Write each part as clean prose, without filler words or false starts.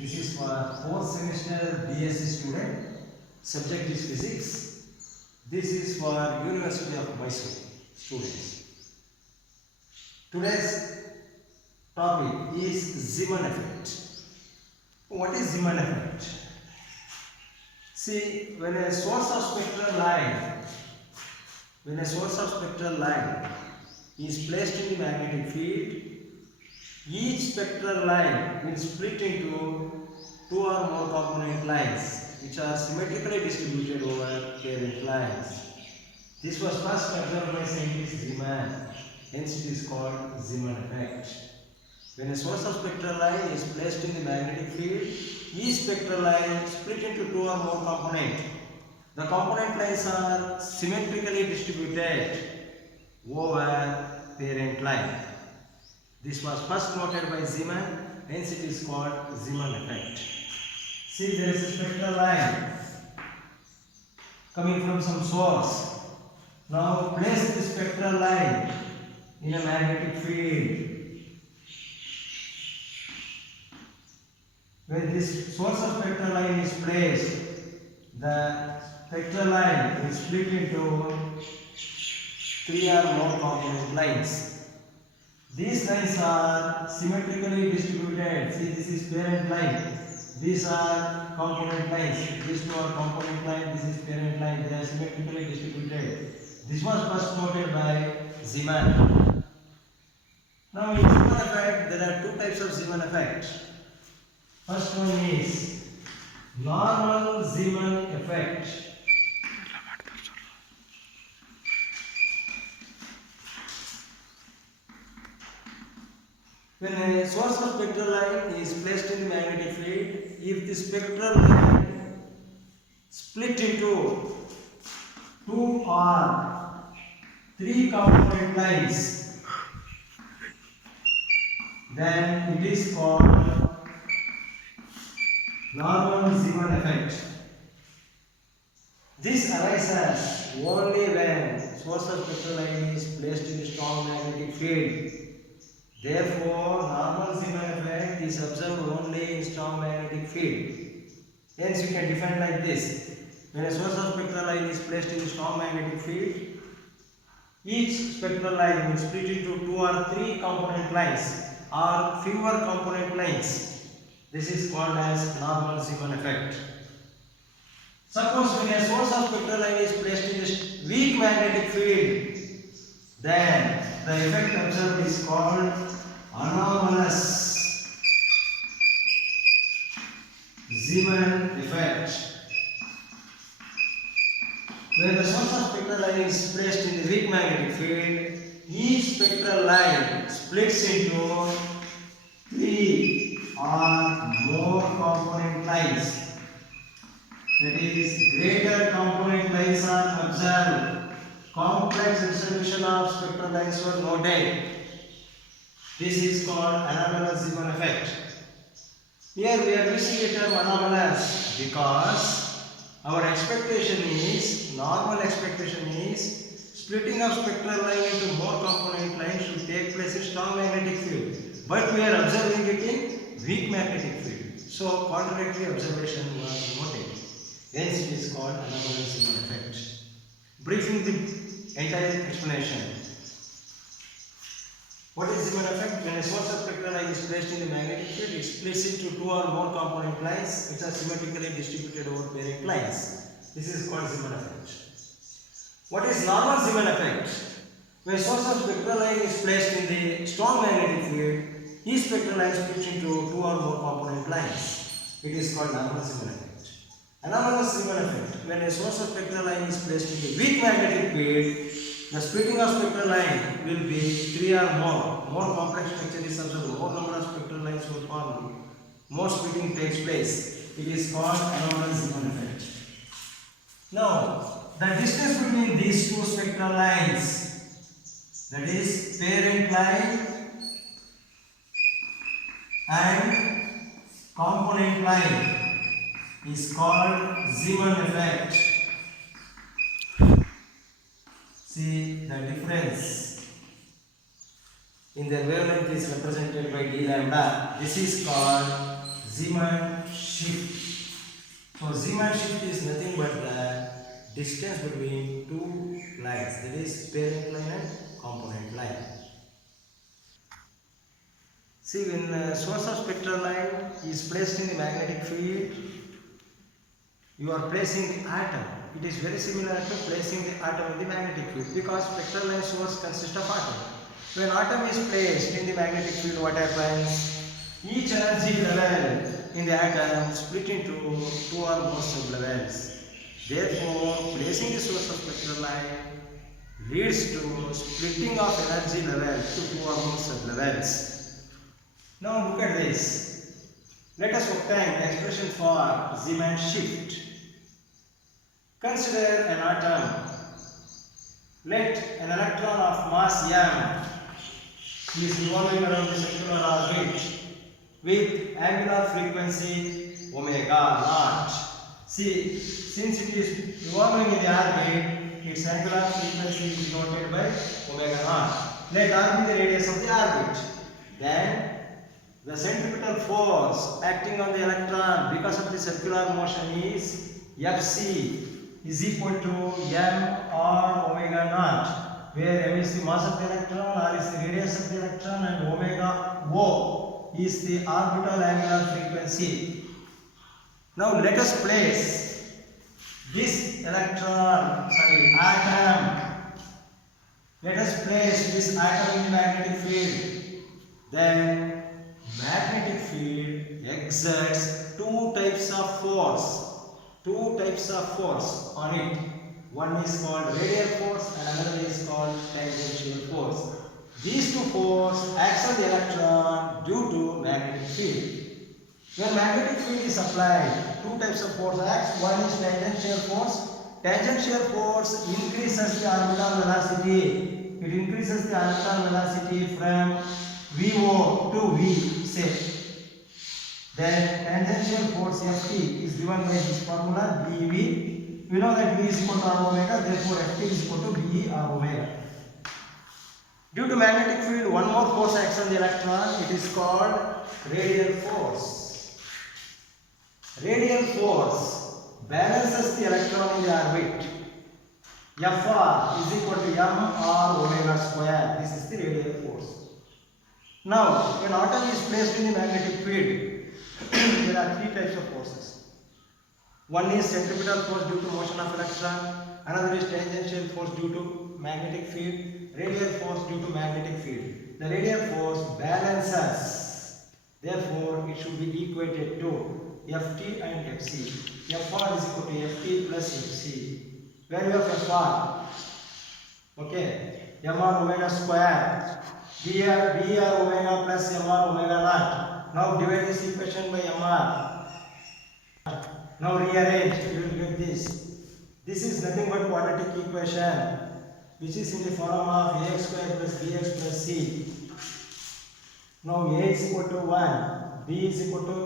This is for fourth semester BSc student. Subject is physics. This is for University of Mysore students. Today's topic is Zeeman effect. What is Zeeman effect? See, when a source of spectral line is placed in the magnetic field, each spectral line will split into two or more component lines which are symmetrically distributed over parent lines. This was first observed by scientist Zeeman, hence it is called Zeeman effect. When a source of spectral line is placed in the magnetic field, each spectral line split into two or more components. The component lines are symmetrically distributed over parent line. This was first noted by Zeeman, hence it is called Zeeman effect. See, there is a spectral line coming from some source. Now place the spectral line in a magnetic field. When this source of spectral line is placed, the spectral line is split into three or more component lines. These lines are symmetrically distributed. See, this is parent line. These are component lines. These two are component line. This is parent line. They are symmetrically distributed. This was first noted by Zeeman. Now, in Zeeman effect, there are two types of Zeeman effect. First one is normal Zeeman effect. When a source of spectral line is placed in the magnetic field, if the spectral line split into two or three component lines, then it is called normal Zeeman effect. This arises only when source of spectral line is placed in a strong magnetic field. Therefore, normal Zeeman effect is observed only in strong magnetic field. Hence, you can define like this. When a source of spectral line is placed in a strong magnetic field, each spectral line will split into two or three component lines or fewer component lines. This is called as normal Zeeman effect. Suppose when a source of spectral line is placed in a weak magnetic field, then the effect observed is called anomalous Zeeman effect. When the source of spectral line is placed in the weak magnetic field, each spectral line splits into three or more component lines. That is, greater component lines are observed. Complex distribution of spectral lines were noted. This is called anomalous Zeeman effect. Here we are using the term anomalous because our expectation is, normal expectation is, splitting of spectral line into more component lines should take place in strong magnetic field. But we are observing it in weak magnetic field. So contradictory observation was noted. Hence it is called anomalous Zeeman effect. Briefing the entire explanation. What is Zeeman effect? When a source of spectral line is placed in the magnetic field, it splits into two or more component lines which are symmetrically distributed over parent lines. This is called Zeeman effect. What is normal Zeeman effect? When a source of spectral line is placed in the strong magnetic field, each spectral line splits into two or more component lines. It is called normal Zeeman effect. Anomalous Zeeman effect. When a source of spectral line is placed in the weak magnetic field, the splitting of spectral line will be three or more. More complex structure is observed. More number of spectral lines will form. More splitting takes place. It is called anomalous Zeeman effect. Now, the distance between these two spectral lines, that is parent line and component line, is called Zeeman effect. See, the difference in their wavelength is represented by d lambda. This is called Zeeman shift. So Zeeman shift is nothing but the distance between two lines, that is parent line and component line. See, when the source of spectral line is placed in the magnetic field, you are placing the atom. It is very similar to placing the atom in the magnetic field, because spectral line source consists of atom. When atom is placed in the magnetic field, what happens? Each energy level in the atom split into two or more sublevels. Therefore, placing the source of spectral line leads to splitting of energy level to two or more sublevels. Now look at this. Let us obtain the expression for Zeeman shift. Consider an atom. Let an electron of mass m is revolving around the circular orbit with angular frequency omega naught. See, since it is revolving in the orbit, its angular frequency is denoted by omega naught. Let r be the radius of the orbit. Then the centripetal force acting on the electron because of the circular motion is Fc is equal to m r omega naught, where m is the mass of the electron, r is the radius of the electron, and omega O is the orbital angular frequency. Now let us place this atom. Let us place this atom in the magnetic field. Then magnetic field exerts two types of force on it. One is called radial force and another is called tangential force. These two forces act on the electron due to magnetic field. When magnetic field is applied, two types of force acts. One is tangential force. Tangential force increases the orbital velocity. It increases the orbital velocity from VO to V, say. Then tangential force Ft is given by this formula dV. We know that V is equal to R omega, therefore Ft is equal to dE R omega. Due to magnetic field, one more force acts on the electron. It is called radial force. Radial force balances the electron in the orbit. Fr is equal to mr omega square. This is the radial force. Now, when atom is placed in the magnetic field, there are three types of forces. One is centripetal force due to motion of electron, another is tangential force due to magnetic field, radial force due to magnetic field. The radial force balances, therefore it should be equated to Ft and Fc. Fr is equal to Ft plus Fc. Value of Fr, okay, mr omega square, dr omega plus mr omega naught. Now divide this equation by mr. Now rearrange, you will get this. This is nothing but quadratic equation, which is in the form of ax square plus bx plus c. Now a is equal to 1, b is equal to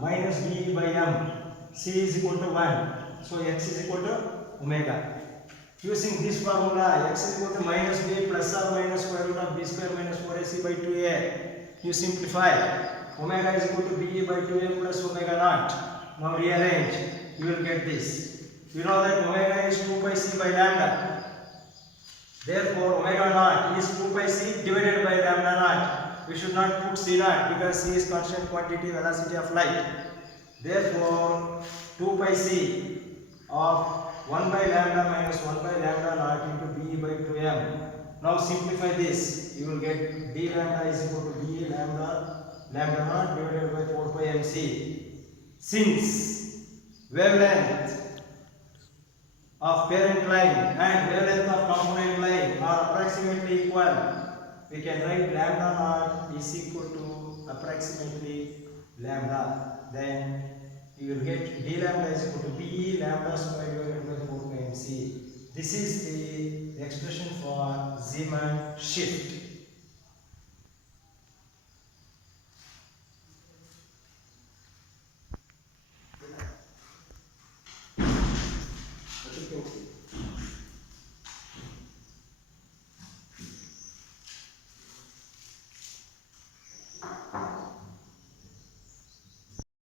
minus b by m, c is equal to 1. So x is equal to omega. Using this formula, x is equal to minus b plus or minus square root of b square minus 4ac by 2a. You simplify. Omega is equal to be by 2a plus omega naught. Now rearrange, you will get this. You know that omega is 2 pi c by lambda. Therefore, omega naught is 2 pi c divided by lambda naught. We should not put c naught because c is constant quantity velocity of light. Therefore, 2 pi c of 1 by lambda minus 1 by lambda naught into b by 2m. Now simplify this. You will get d lambda is equal to d lambda naught divided by 4 pi mc. Since wavelength of parent line and wavelength of component line are approximately equal, we can write lambda naught is equal to approximately lambda. Then you will get d lambda is equal to b lambda square divided by 4 pi mc. This is the expression for Zeeman shift.